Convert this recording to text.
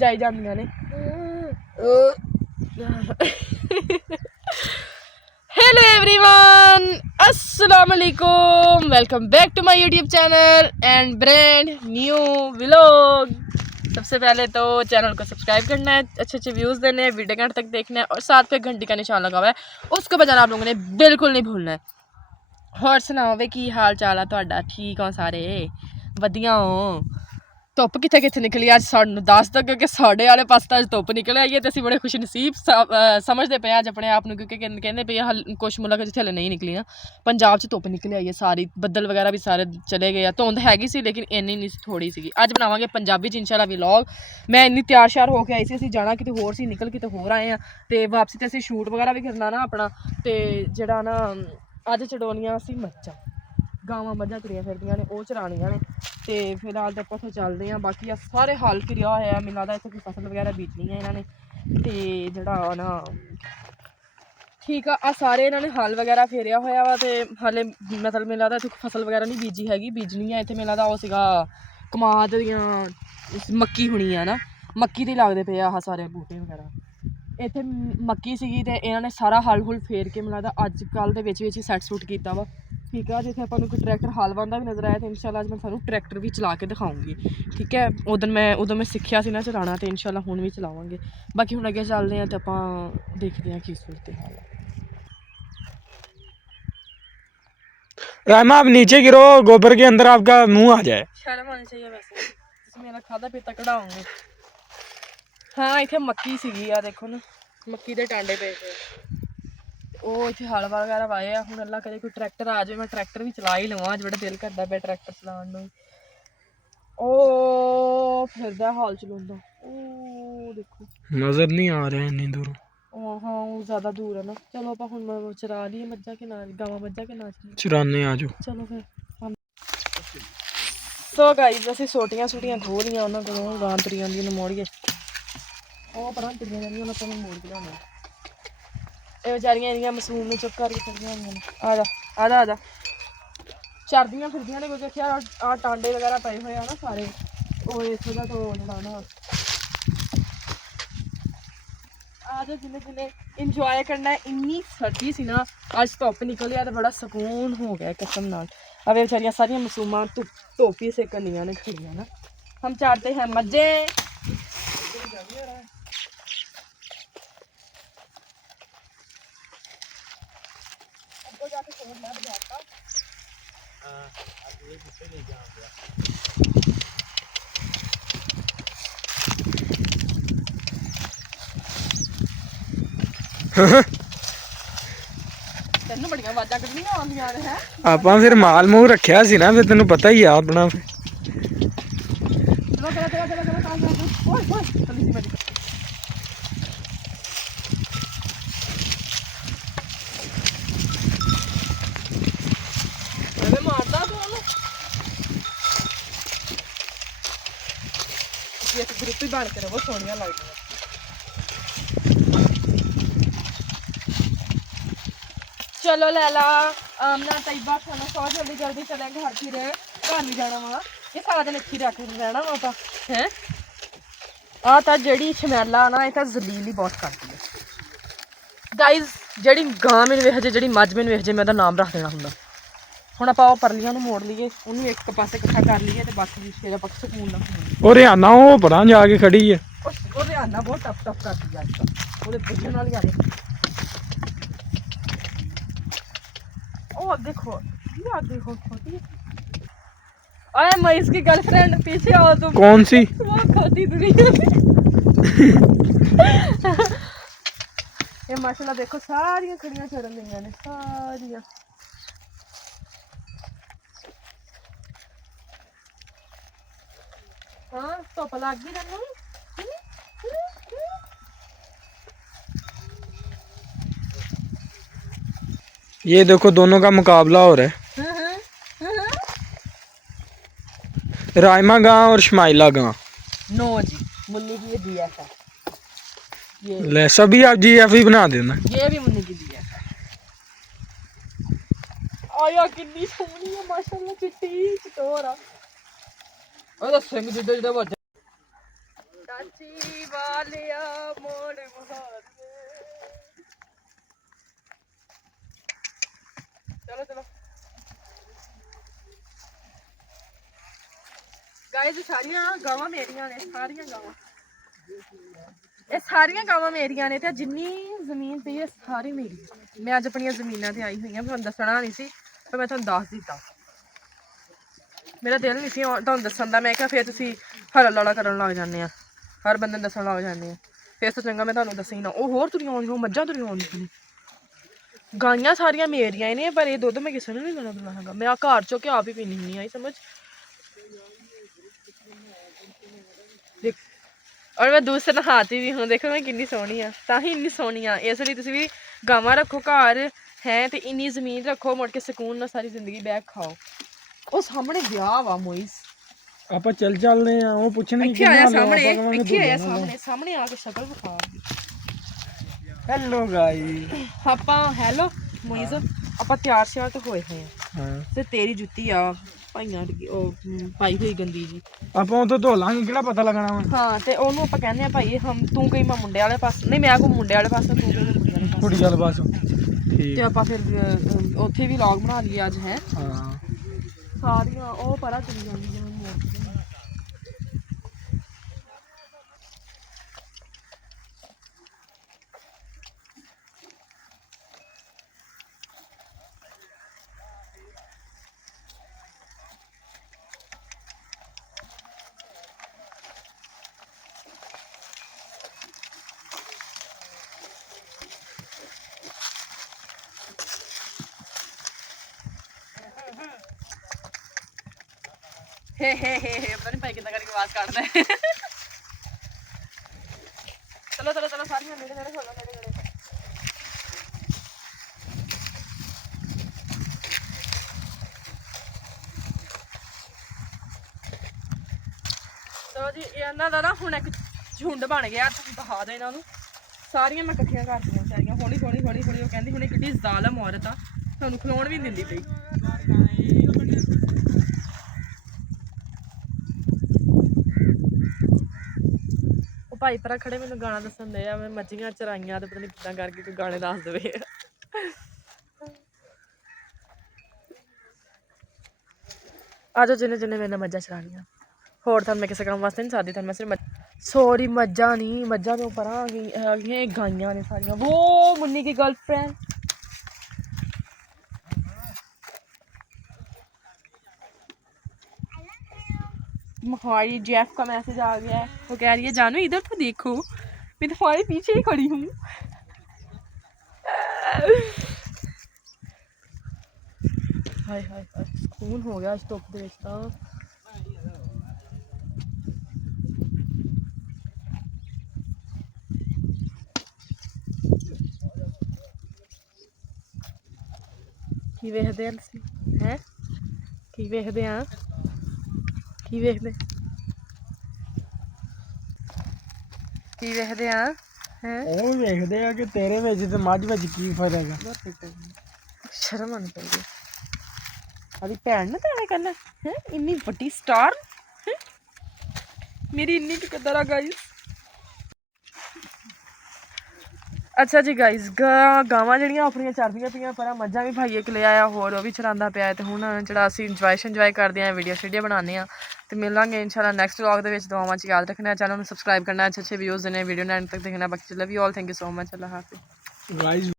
ਜਾਈ ਜਾਂਦੀਆਂ ਨੇ। हेलो एवरीवन, अस्सलाम वालेकुम, welcome back to my YouTube channel and brand new vlog. सबसे पहले तो चैनल को सब्सक्राइब करना है, अच्छे अच्छे व्यूज़ देने हैं, वीडियो के अंत तक देखना है और साथ पे घंटी का निशान लगा हुआ है, उसको बजाना आप लोगों ने बिल्कुल नहीं भूलना है। और सुनाओ वे की हाल चाल है तुहाडा? ठीक हो सारे? वधिया हो? धुप कितने कितने निकली अज सानू दस तक, क्योंकि साढ़े वाले पास तो अज धुप निकल आई है तो असीं बड़े खुश नसीब समझते पे अज अपने आप, क्योंकि कहते पे कुछ मुल्क जिथे हले नहीं निकली ना, पंजाब च धुप निकल आई है सारी, बदल वगैरह भी सारे चले गए। धुंध हैगी सी लेकिन इन्नी नहीं थोड़ी सी। अज बनावांगे पंजाबी च इंशाल्लाह व्लॉग। मैं इन्नी तैयार श्यार होकर आई सी, असीं जाना किते होर सी, निकल किते होर आए हैं तो वापसी तो असीं शूट वगैरह भी करना ना अपना। तो जिहड़ा ना अज चढ़ाउणियां असीं मੱਝਾਂ, गावां मੱਝਾਂ तुरियां फिरदियां ने, वो चराणियां ने। तो फिलहाल तो आप उत्थे चलते हैं। बाकी आ सारे हल फिरिया होया है, मैनूं लगदा इत्थे कोई फसल वगैरह बीजनी है इन्होंने। तो जिहड़ा ना ठीक आ सारे इन्होंने हल वगैरह फेरिया होया वा, तो हाले मतलब मैनूं लगदा इत्थे फसल वगैरह नहीं बीजी हैगी, बीजनी है इत्थे। मैनूं लगदा ओह सीगा कमाद दियां मक्की होनी है ना, मक्की दे लगदे पे आह सारे बूटे वगैरह। इत्थे मक्की सीगी ते इन्होंने सारा हल हुल फेर के मैनूं लगदा अजकल दे विच ही सैट सूट कीता वा। ठीक है, जिथे अपन कोई ट्रैक्टर हल वाहंदा भी नज़र आया तो इंशाल्लाह मैं थानू ट्रैक्टर भी चला के दिखाऊंगी। ठीक है, उदों मैं सीखिया सी ना चलाना, तो इंशाल्लाह हुण भी चलावांगे। बाकी हुण अगे चलते हैं तो आपां देखते हैं की सूरत हाल है। राइमा आप नीचे गिरो, गोबर के अंदर आपका मुंह आ जाए। शर्म आनी चाहिए वैसे, तुसीं मेरा खादा पीता कढ़ाओगे। हाँ इत्थे मक्की सीगी, आ देखो ना मक्की दे टांडे पे ਉਹ ਇੱਥੇ ਹਲ ਵਗੈਰਾ ਵਾਏ ਆ। ਹੁਣ ਅੱਲਾ ਕਰੇ ਕੋਈ ਟਰੈਕਟਰ ਆ ਜਾਵੇ, ਮੈਂ ਟਰੈਕਟਰ ਵੀ ਚਲਾ ਹੀ ਲਵਾਂ। ਅੱਜ ਬੜਾ ਦਿਲ ਕਰਦਾ ਪਿਆ ਟਰੈਕਟਰ ਚਲਾਉਣ ਨੂੰ। ਉਹ ਫਿਰਦਾ ਹਾਲ ਚਲਾਉਂਦਾ, ਉਹ ਦੇਖੋ नजर नहीं आ रहा है इतनी दूर। ਉਹ ਹਾਂ ਉਹ ਜ਼ਿਆਦਾ ਦੂਰ ਹੈ ਨਾ। ਚਲੋ ਆਪਾਂ ਹੁਣ ਚਰਾ ਲਈਏ ਮੱਝਾਂ ਕੇ ਨਾਲ, ਗਾਵਾਂ ਮੱਝਾਂ ਕੇ ਨਾਲ चुराने आ जाओ। ਚਲੋ ਫਿਰ। ਸੋ ਗਾਈਜ਼ ਅਸੀਂ ਸੋਟੀਆਂ ਖੋਹ ਲਈਆਂ ਉਹਨਾਂ ਕੋਲੋਂ, ਗਾਂ ਤੁਰੀ ਜਾਂਦੀ ਉਹਨੂੰ ਮੋੜੀਏ। ਉਹ ਪਰਾਂ ਤੁਰੀਆਂ ਜਾਂਦੀਆਂ ਉਹਨਾਂ ਤੋਂ ਮੋੜ ਕੇ ਲਿਆਉਣਾ। ਇਹ ਵਿਚਾਰੀਆਂ ਇੰਨੀਆਂ ਮਾਸੂਮ ਨੂੰ ਚੁੱਕ ਕਰਕੇ ਫਿਰਦੀਆਂ ਹੁੰਦੀਆਂ ਨੇ। ਆ ਜਾ ਆ ਜਾ ਆ ਜਾ, ਚਰਦੀਆਂ ਫਿਰਦੀਆਂ ਨੇ, ਕਿਉਂਕਿ ਦੇਖਿਆ ਆਹ ਟਾਂਡੇ ਵਗੈਰਾ ਪਏ ਹੋਏ ਆ ਨਾ ਸਾਰੇ, ਉਹ ਇੱਥੋਂ ਦਾ ਤੋਂ ਜਿਹੜਾ ਨਾ ਆ ਜਾ ਜਿੰਨੇ ਜਿੰਨੇ ਇੰਜੋਏ ਕਰਨਾ ਹੈ। ਇੰਨੀ ਸਰਦੀ ਸੀ ਨਾ, ਅੱਜ ਧੁੱਪ ਨਿਕਲਿਆ ਤਾਂ ਬੜਾ ਸਕੂਨ ਹੋ ਗਿਆ ਕਸਮ ਨਾਲ। ਆ ਵੇ ਵਿਚਾਰੀਆਂ ਸਾਰੀਆਂ ਮਾਸੂਮਾਂ ਧੁੱਪ ਹੀ ਸੇਕਣੀਆਂ ਨੇ ਖੜੀਆਂ ਨਾ। ਹਮ ਚਾਰਤੇ ਹੈ ਮੱਝੇ। ਤੈਨੂੰ ਬੜੀਆਂ ਆਵਾਜ਼ਾਂ ਕੱਢਣੀਆਂ ਆਉਂਦੀਆਂ ਨੇ ਹੈ। ਆਪਾਂ ਫਿਰ ਮਾਲ ਮੂੰਹ ਰੱਖਿਆ ਸੀ ਨਾ, ਫਿਰ ਤੈਨੂੰ ਪਤਾ ਹੀ ਆ ਆਪਣਾ। ਚਲੋ ਚਲੋ ਚਲੋ ਚਲੋ ਚਲੋ, ਓਏ ਓਏ ਚੱਲੀ ਸੀ ਮੈਂ। ਅਰੇ ਮਾਰਦਾ ਤੂੰ ਉਹਨੂੰ। ਇਹ ਇੱਕ ਗਰੁੱਪ ਹੀ ਬਣ ਕੇ ਬਹੁਤ ਸੋਹਣੀਆਂ ਲੱਗਦੀਆਂ। चलो लैला आमना तैयबा खाना सौ जल्दी जल्दी चले घर फिर घर नहीं जाना वा, ये सारा दिन इत्थे रख रहना वा। है आ तां जेहड़ी शमैला ना ये तां जलील ही बहुत करती है गाइज। जेहड़ी गां मैनूं वेख जे, जेहड़ी मੱਝ मैनूं वेख जे, मैं नाम रख देना हुंदा। ਹੁਣ ਆਪਾਂ ਉਹ ਪਰਲੀਆਂ ਨੂੰ ਮੋੜ ਲਈਏ, ਉਹਨੂੰ ਇੱਕ ਪਾਸੇ ਇਕੱਠਾ ਕਰ ਲਈਏ ਤੇ ਬਾਕੀ ਫਿਰ ਆਪਾਂ ਸਕੂਨ ਨਾਲ ਹੋਵਾਂਗੇ। ਉਹ ਰਿਆਨਾ ਉਹ ਪਰਾਂ ਜਾ ਕੇ ਖੜੀ ਹੈ। ਉਹ ਰਿਆਨਾ ਬਹੁਤ ਟਫ ਕਰਦੀ ਆ ਅੱਜ ਕੱਲ੍ਹ, ਉਹਦੇ ਬੁੱਝਣ ਨਾਲ ਹੀ ਆ ਰਹੇ। देखो ये देखो खोती। अरे मैं इसकी गर्लफ्रेंड, पीछे आओ तुम। कौन सी? वो खोती दुनिया ये माशाल्लाह देखो सारियां खड़ियां चढ़न गईयां ने सारियां। हाँ धुप लग गई तैनूं। ये देखो दोनों का मुकाबला हो रहा है, राइमा गां और शमाइला गां। नो जी, मुन्नी की ये जीएफ है। ये ले सभी आप जीएफ ही बना देना। ये भी मुन्नी की जीएफ है। आया कितनी सोहनी है माशाल्लाह, चिट्टी चटोरा। ओए सिंह जिद्दे जिद्दे बच्चे ਉੱਚੀ ਵਾਲਿਆ ਮੋੜ ਮੁਹਾਰ ਚਲੋ ਚਲੋ ਗਾਇਜ਼ ਸਾਰੀਆਂ ਗਾਵਾਂ ਮੇਰੀਆਂ ਨੇ ਸਾਰੀਆਂ ਗਾਵਾਂ ਇਹ ਸਾਰੀਆਂ ਗਾਵਾਂ ਮੇਰੀਆਂ ਨੇ ਤੇ ਜਿੰਨੀ ਜ਼ਮੀਨ ਪਈ ਹੈ ਸਾਰੀ ਮੇਰੀ ਮੈਂ ਅੱਜ ਆਪਣੀਆਂ ਜ਼ਮੀਨਾਂ ਤੇ ਆਈ ਹੋਈ ਹਾਂ ਤੁਹਾਨੂੰ ਦੱਸਣਾ ਨਹੀਂ ਸੀ ਪਰ ਮੈਂ ਤੁਹਾਨੂੰ ਦੱਸ ਦਿੱਤਾ ਮੇਰਾ ਦਿਲ ਨਹੀਂ ਸੀ ਤੁਹਾਨੂੰ ਦੱਸਣ ਦਾ ਮੈਂ ਕਿਹਾ ਫਿਰ ਤੁਸੀਂ ਹਲਾ ਲਾਲਾ ਕਰਨ ਲੱਗ ਜਾਂਦੇ ਆ ਹਰ ਬੰਦੇ ਨੂੰ ਦੱਸਣ ਲੱਗ ਜਾਂਦੇ ਆ ਫਿਰ ਤੋਂ ਚੰਗਾ ਮੈਂ ਤੁਹਾਨੂੰ ਦੱਸੀ ਨਾ ਉਹ ਹੋਰ ਤੁਰੀਆਂ ਆਉਂਦੀਆਂ ਉਹ ਮੱਝਾਂ ਤੁਰੀਆਂ ਆਉਂਦੀਆਂ ਨੇ ਗਾਈਆਂ ਸਾਰੀਆਂ ਮੇਰੀਆਂ ਨੇ ਪਰ ਇਹ ਦੁੱਧ ਮੈਂ ਕਿਸੇ ਨੂੰ ਨਹੀਂ ਦੇਣਾ ਹੈਗਾ ਮੈਂ ਘਰ ਚੋਂ ਕੇ ਆਪ ਹੀ ਪੀਣੀ ਹੁੰਦੀ ਆਈ ਸਮਝ ਦੇਖ ਔਰ ਮੈਂ ਦੂਸਰੇ ਨਹਾਤੀ ਵੀ ਹੂੰ ਦੇਖੋ ਮੈਂ ਕਿੰਨੀ ਸੋਹਣੀ ਆ ਤਾਂ ਹੀ ਇੰਨੀ ਸੋਹਣੀ ਆ ਇਸ ਲਈ ਤੁਸੀਂ ਵੀ ਗਾਵਾਂ ਰੱਖੋ ਘਰ ਹੈ ਤੇ ਇੰਨੀ ਜ਼ਮੀਨ ਰੱਖੋ ਮੁੜ ਕੇ ਸਕੂਨ ਨਾਲ ਸਾਰੀ ਜ਼ਿੰਦਗੀ ਬੈਠ ਖਾਓ ਉਹ ਸਾਹਮਣੇ ਵਿਆਹ ਵਾ ਮੋਇਸ ਆਪਾਂ ਚੱਲਦੇ ਆ ਉਹ ਪੁੱਛਣਗੇ ਇੱਥੇ ਆਇਆ ਸਾਹਮਣੇ ਆ ਕੇ ਸ਼ਕਲ ਵਿਖਾ ਹੈਲੋ ਗਾਈ ਆਪਾਂ ਹੈਲੋ ਮੋਇਸ ਆਪਾਂ ਤਿਆਰ ਸ਼ਿਆਰ ਤੇ ਹੋਏ ਆ ਹਾਂ ਤੇ ਤੇਰੀ ਜੁੱਤੀ ਆ ਭਾਈਆਂ ਉਹ ਪਾਈ ਹੋਈ ਗੰਦੀ ਜੀ ਆਪਾਂ ਉਦੋਂ ਧੋ ਲਾਂਗੇ ਕਿਹੜਾ ਪਤਾ ਲੱਗਣਾ ਵਾ ਹਾਂ ਤੇ ਉਹਨੂੰ ਆਪਾਂ ਕਹਿੰਦੇ ਆ ਭਾਈ ਤੂੰ ਕਈ ਮੈਂ ਮੁੰਡੇ ਵਾਲੇ ਪਾਸੇ ਨਹੀਂ ਮੈਂ ਕੋ ਮੁੰਡੇ ਵਾਲੇ ਪਾਸੇ ਤੂੰ ਕਈ ਕੁੜੀ ਵਾਲੇ ਪਾਸੇ ਠੀਕ ਤੇ ਆਪਾਂ ਫਿਰ ਉੱਥੇ ਵੀ ਵਲੌਗ ਬਣਾ ਲਈਏ ਅੱਜ ਹੈ ਹਾਂ ਸਾਰੀਆਂ ਉਹ ਪਰਾਂ ਚਲੀ ਜਾਂਦੀਆਂ ਪਤਾ ਨਹੀਂ ਭਾਈ ਕਿੱਦਾਂ ਕਰਕੇ ਆਵਾਜ਼ ਕੱਢਦਾ ਚਲੋ ਚਲੋ ਚਲੋ ਸਾਰੀਆਂ ਨੇੜੇ ਨੇੜੇ ਹੋ ਨੇੜੇ ਨੇੜੇ ਚਲੋ ਜੀ ਇਹਨਾਂ ਦਾ ਨਾ ਹੁਣ ਇੱਕ ਝੁੰਡ ਬਣ ਗਿਆ ਤੁਸੀਂ ਦਿਖਾ ਦਿਓ ਇਹਨਾਂ ਨੂੰ ਸਾਰੀਆਂ ਮੈਂ ਇਕੱਠੀਆਂ ਕਰਤੀਆਂ ਸਾਰੀਆਂ ਹੌਲੀ ਹੌਲੀ ਹੌਲੀ ਹੌਲੀ ਉਹ ਕਹਿੰਦੀ ਹੁਣ ਕਿੱਡੀ ਜ਼ਾਲਮ ਔਰਤ ਆ ਤੁਹਾਨੂੰ ਖਲੋਣ ਵੀ ਨਹੀਂ ਦਿੰਦੀ ਪਈ ਭਾਈ ਭਰਾ ਖੜੇ ਮੈਨੂੰ ਗਾਣਾ ਦੱਸਣ ਦੇ ਆ ਮੈਂ ਮੱਝੀਆਂ ਚਰਾਈਆਂ ਤੇ ਪਤਾ ਨਹੀਂ ਕਿੱਦਾਂ ਕਰਕੇ ਕੋਈ ਗਾਣੇ ਦੱਸ ਦੇਵੇ ਆਜੋ ਜਿੰਨੇ ਜਿੰਨੇ ਮੇਰੇ ਨਾਲ ਮੱਝਾਂ ਚਰਾਉਣੀਆਂ ਹੋਰ ਤੁਹਾਨੂੰ ਮੈਂ ਕਿਸੇ ਕੰਮ ਵਾਸਤੇ ਨਹੀਂ ਸਾਦੀ ਤੁਹਾਨੂੰ ਮੈਂ ਸਿਰਫ ਸੋਰੀ ਮੱਝਾਂ ਨਹੀਂ ਮੱਝਾਂ ਤੋਂ ਪਰਾਂ ਹੈਗੀਆਂ ਗਾਈਆਂ ਨੇ ਸਾਰੀਆਂ ਉਹ ਮੁੰਨੀ ਕੀ ਗਰਲਫ੍ਰੈਂਡ हमारी जेफ का मैसेज आ गया है वो कह रही है जानू इधर तो देखो मैं तुम्हारे पीछे ही खड़ी हूँ हाय हाय हाय सुकून हो गया धुप दे विच तां की वेखदे हैं की वेखदे हैं ਕੀ ਵੇਖਦੇ ਆ ਹੈ ਉਹ ਵੇਖਦੇ ਆ ਕਿ ਤੇਰੇ ਵਿੱਚ ਤੇ ਮੱਝ ਵਿੱਚ ਕੀ ਫਰਕ ਆ ਸ਼ਰਮ ਆਣੀ ਚਾਹੀਦੀ ਆਦੀ ਭੈਣ ਨਾ ਤੇਰੇ ਕਹਿੰਦਾ ਹੈ ਇੰਨੀ ਵੱਡੀ ਸਟਾਰ ਮੇਰੀ ਇੰਨੀ ਕਿ ਕਦਰ ਆ ਗਾਈਸ ਅੱਛਾ ਜੀ ਗਾਈਸ ਗਾਵਾਂ ਜਿਹੜੀਆਂ ਆਪਣੀਆਂ ਚਰਦੀਆਂ ਪਈਆਂ ਪਰ ਮੱਝਾਂ ਵੀ ਭਾਈ ਇੱਕ ਲੈ ਆਇਆ ਹੋਰ ਉਹ ਵੀ ਚਰਾਉਂਦਾ ਪਿਆ ਤੇ ਹੁਣ ਜਿਹੜਾ ਅਸੀਂ ਇੰਜੋਏ ਕਰਦੇ ਹਾਂ ਵੀਡੀਓ ਸ਼ੀਡੀਓ ਬਣਾਉਂਦੇ ਹਾਂ ਤੇ ਮਿਲਾਂਗੇ ਇਨਸ਼ਾਅੱਲਾ ਨੈਕਸਟ ਵਲੌਗ ਦੇ ਵਿੱਚ ਦੁਆਵਾਂ 'ਚ ਯਾਦ ਰੱਖਣਾ ਚੈਨਲ ਨੂੰ ਸਬਸਕ੍ਰਾਈਬ ਕਰਨਾ ਅੱਛੇ ਵਿਊਜ਼ ਦੇਣੇ ਵੀਡੀਓ ਨੂੰ ਐਂਡ ਤੱਕ ਦੇਖਣਾ ਬਾਕੀ love you all thank you so much Allah Hafiz guys